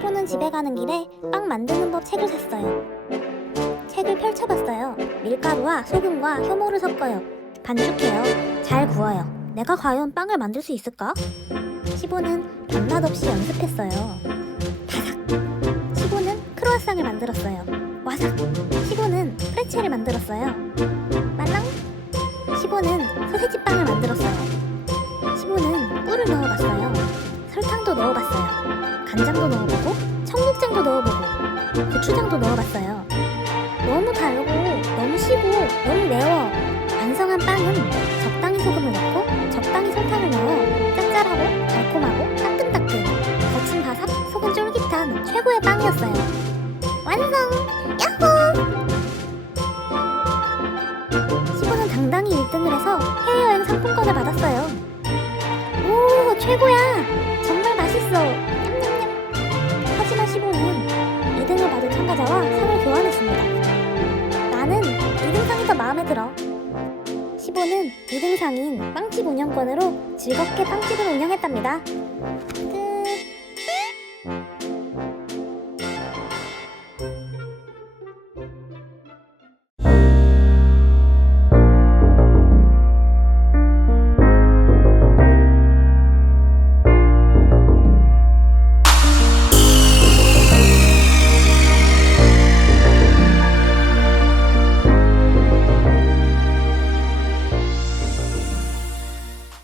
15는 집에 가는 길에 빵 만드는 법 책을 샀어요. 책을 펼쳐봤어요. 밀가루와 소금과 효모를 섞어요. 반죽해요. 잘 구워요. 내가 과연 빵을 만들 수 있을까? 15는 밤낮 없이 연습했어요. 다삭! 15는 크루아상을 만들었어요. 와삭! 15는 프레첼을 만들었어요. 말랑! 15는 소세지빵을 만들었어요. 15는 꿀을 넣어봤어요. 설탕도 넣어봤어요. 간장도 넣어보고 청국장도 넣어보고 고추장도 넣어봤어요. 너무 달고 너무 시고 너무 매워. 완성한 빵은 적당히 소금을 넣고 적당히 설탕을 넣어 짭짤하고 달콤하고 따끈따끈 겉은 바삭 속은 쫄깃한 최고의 빵이었어요. 완성! 야호! 15는 당당히 1등을 해서 해외여행 상품권을 받았어요. 오, 최고야! 정말 맛있어! 냠냠냠! 하지만 15는 2등을 받은 참가자와 상을 교환했습니다. 나는 2등상이 더 마음에 들어. 15는 2등상인 빵집 운영권으로 즐겁게 빵집을 운영했답니다.